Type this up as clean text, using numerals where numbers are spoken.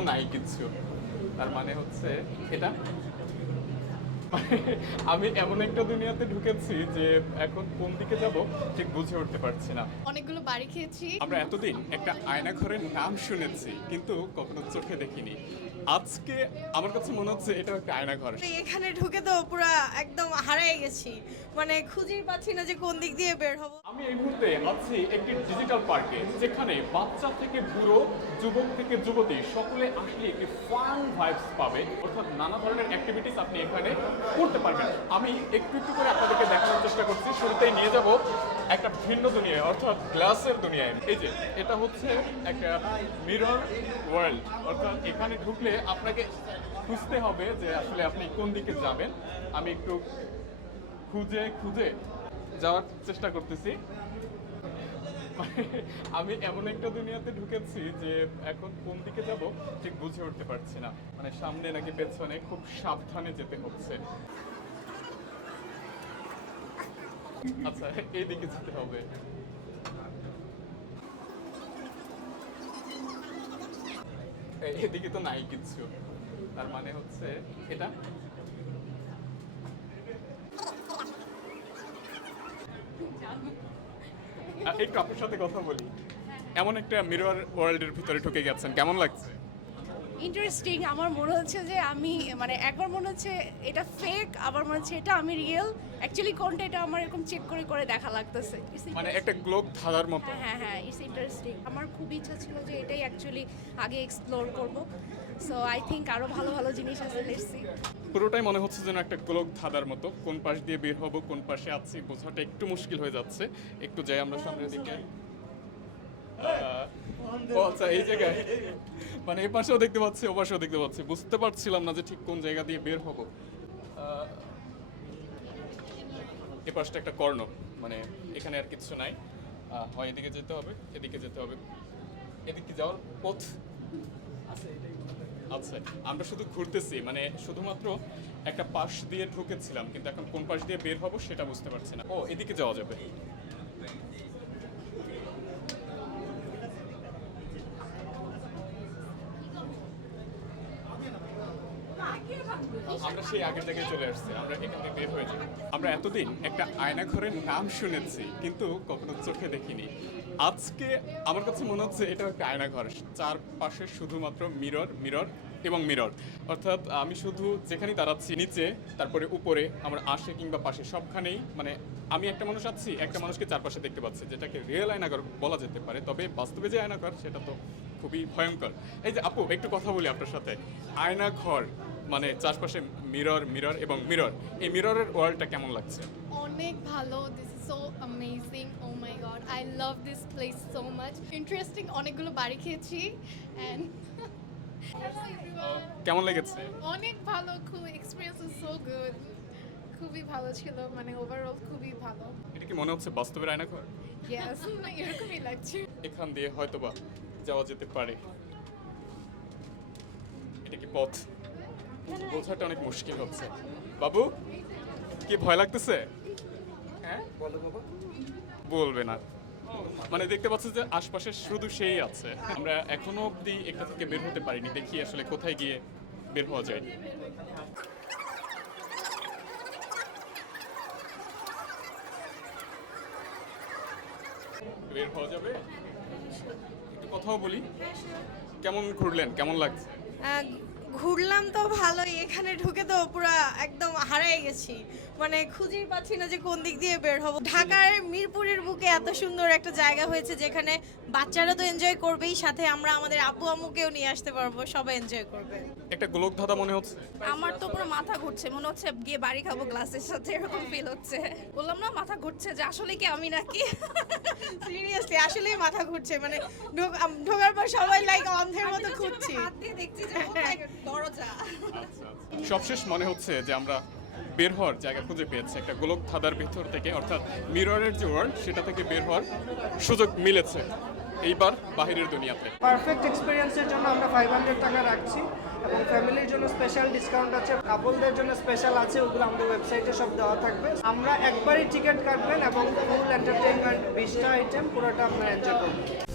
তো নাই কিচ্ছু। তার মানে হচ্ছে এটা আমি এমন একটা দুনিয়াতে ঢুকেছি যে এখন কোন দিকে যাব ঠিক বুঝে উঠতে পারছি না। অনেকগুলো বাড়ি খেয়েছি। আমরা এতদিন একটা আয়নাঘরের নাম শুনেছি কিন্তু কখনো চোখে দেখিনি। আজকে আমার কাছে মনে হচ্ছে এটা একটা আয়নাঘর। এখানে ঢুকে তো পুরো একদম হারিয়ে গেছি, মানে খুঁজেই পাচ্ছি না যে কোন দিক দিয়ে বের হব। আমি এই মুহূর্তে আছি একটি ডিজিটাল পার্কে, যেখানে বাচ্চা থেকে বুড়ো, যুবক থেকে যুবতী সকলে আসলে একটি ফান ভাইবস পাবে, অর্থাৎ নানা ধরনের অ্যাক্টিভিটিস আপনি এখানে করতে পারবেন। আমি একটু একটু করে আপনাদেরকে দেখানোর চেষ্টা করছি। শুরুতেই নিয়ে যাব একটা ভিন্ন দুনিয়ায়, অর্থাৎ গ্লাসের দুনিয়ায়। এই যে এটা হচ্ছে একটা মিরর ওয়ার্ল্ড, অর্থাৎ এখানে ঢুকলে আপনাকে খুঁজতে হবে যে আসলে আপনি কোন দিকে যাবেন। আমি একটু খুঁজে খুঁজে যাওয়ার চেষ্টা করতেছি। আমি এমন একটা দুনিয়াতে ঢুকেছি যে এখন কোন দিকে যাব ঠিক বুঝে উঠতে পারছি না। মানে সামনে নাকি পেছনে খুব সাবধানে যেতে হচ্ছে। আচ্ছা, এইদিকে যেতে হবে। এদিকে তো নাই কিচ্ছু। তার মানে হচ্ছে এটা একটু আপনার সাথে কথা বলি। এমন একটা মিরর ওয়ার্ল্ডের ভিতরে ঢুকে গেছেন, কেমন লাগছে? ইন্টারেস্টিং। আমার মনে হচ্ছে যে আমি মানে একবার মনে হচ্ছে এটা ফেক, আবার মনে হচ্ছে এটা আমি রিয়েল। অ্যাকচুয়ালি কোনটা এটা আমার এরকম চেক করে করে দেখা লাগতেছে। মানে একটা গ্লোব ধাঁধার মতো। হ্যাঁ হ্যাঁ, ইটস ইন্টারেস্টিং। আমার খুব ইচ্ছা ছিল যে এটাই অ্যাকচুয়ালি আগে এক্সপ্লোর করব। সো আই থিঙ্ক আরও ভালো ভালো জিনিস আছে, লেটস সি। পুরোটাই মনে হচ্ছে যেন একটা গ্লোব ধাঁধার মতো। কোন পাশ দিয়ে বের হব, কোন পাশে আছি বোঝাটা একটু মুশকিল হয়ে যাচ্ছে। একটু যাই আমরা সামনের দিকে। ও আচ্ছা, এই জায়গায় মানে এ পাশেও দেখতে পাচ্ছি, ও পাশেও দেখতে পাচ্ছি। বুঝতে পারছিলাম না যে ঠিক কোন জায়গা দিয়ে বের হব। এ পাশটা একটা কর্ণ, মানে এখানে আর কিছু নাই। হয় এদিকে যেতে হবে, এদিকে যেতে হবে। এদিকে যাওয়ার পথ আচ্ছা, আমরা শুধু ঘুরতেছি, মানে শুধুমাত্র একটা পাশ দিয়ে ঢুকেছিলাম, কিন্তু এখন কোন পাশ দিয়ে বের হব সেটা বুঝতে পারছি না। ও, এদিকে যাওয়া যাবে। আমরা সেই আগের জায়গায় চলে আসছি, আমরা এখান থেকে বের হয়ে যাই। আমরা এতদিন একটা আয়নাঘরের নাম শুনেছি কিন্তু কখনো চোখে দেখিনি। আজকে আমার কাছে মনে হচ্ছে এটা একটা আয়নাঘর, চারপাশে শুধুমাত্র মিরর মিরর এবং মিরর। অর্থাৎ আমি শুধু যেখানেই দাঁড়াচ্ছি, নিচে, তারপরে উপরে, আমার আশে কিংবা পাশে সবখানেই মানে আমি একটা মানুষ আছি, একটা মানুষকে চারপাশে দেখতে পাচ্ছি, যেটাকে রিয়েল আয়নাঘর বলা যেতে পারে। তবে বাস্তবে যে আয়নাঘর সেটা তো খুবই ভয়ঙ্কর। এই যে আপু, একটু কথা বলি আপনার সাথে। আয়নাঘর মানে চারপাশে মিরর মিরর এবং মিরর, এই মিররের ওয়ার্ল্ডটা কেমন লাগছে? অনেক ভালো, this is so amazing. Oh my god, I love this place so much. Interesting, অনেকগুলো বাড়ি খেয়েছি অ্যান্ড কেমন লেগেছে? অনেক ভালো, খুব এক্সপিরিয়েন্স ইজ সো গুড, খুবই ভালো ছিল, মানে ওভারঅল খুবই ভালো। এটা কি মনে হচ্ছে বাস্তবের আয়নাঘর? ইয়েস, এরকমই লাগছে। এখান দিয়ে হয়তোবা যাওয়া যেতে পারে। এটা কি পথ? বোঝাটা অনেক মুশকিল হচ্ছে। বাবু, কি ভয় লাগতেছে? হ্যাঁ, বলবে না। মানে দেখতে পাচ্ছি যে আশপাশে শুধু সেই আছে। আমরা এখনো অবধি এটা থেকে বের হতে পারিনি। দেখি আসলে কোথায় গিয়ে বের হওয়া যায়। বের হওয়া যাবে? একটু কথাও বলি। কেমন ঘুরলেন, কেমন লাগছে? ঘুরলাম তো ভালোই, এখানে ঢুকে তো পুরো একদম হারিয়ে গেছি, মানে খুঁজেই পাচ্ছি না যে কোন দিক দিয়ে বের হব। ঢাকার মিরপুরের বুকে এত সুন্দর একটা জায়গা হয়েছে যেখানে বাচ্চারা তো এনজয় করবেই, সাথে আমরা আমাদের আব্বু আম্মুকেও নিয়ে আসতে পারবো, সবাই এনজয় করবে। একটা গোলক ধাঁধা মনে হচ্ছে। আমার তো পুরো মাথা ঘুরছে, মনে হচ্ছে গিয়ে বাড়ি খাবো গ্লাসের সাথে, এরকম ফিল হচ্ছে। বললাম না মাথা ঘুরছে, যে আসলে কি আমি নাকি। সিরিয়াসলি আসলেই মাথা ঘুরছে, মানে ঢোকার পর সবাই লাইক অন্ধের মতো ঘুরছি। হাত দিয়ে দেখছি যে কোথায় দরজা। আচ্ছা, সবশেষ মনে হচ্ছে যে আমরা বের হওয়ার জায়গা খুঁজে পেয়েছি একটা গোলক ধাঁধার ভেতর থেকে, অর্থাৎ মিররের যে ওয়ার্ল্ড সেটা থেকে বের হওয়ার সুযোগ মিলেছে এইবার বাহিরের দুনিয়াতে। পারফেক্ট এক্সপিরিয়েন্সের জন্য আমরা 500 টাকা রাখছি এবং ফ্যামিলির জন্য স্পেশাল ডিসকাউন্ট আছে, কাপলদের জন্য স্পেশাল আছে, ওগুলো আমাদের ওয়েবসাইটে সব দেওয়া থাকবে। আমরা একবারই টিকিট কাটবেন এবং ফুল এন্টারটেইনমেন্ট 20টা আইটেম পুরোটা আপনারা এনজয় করবেন।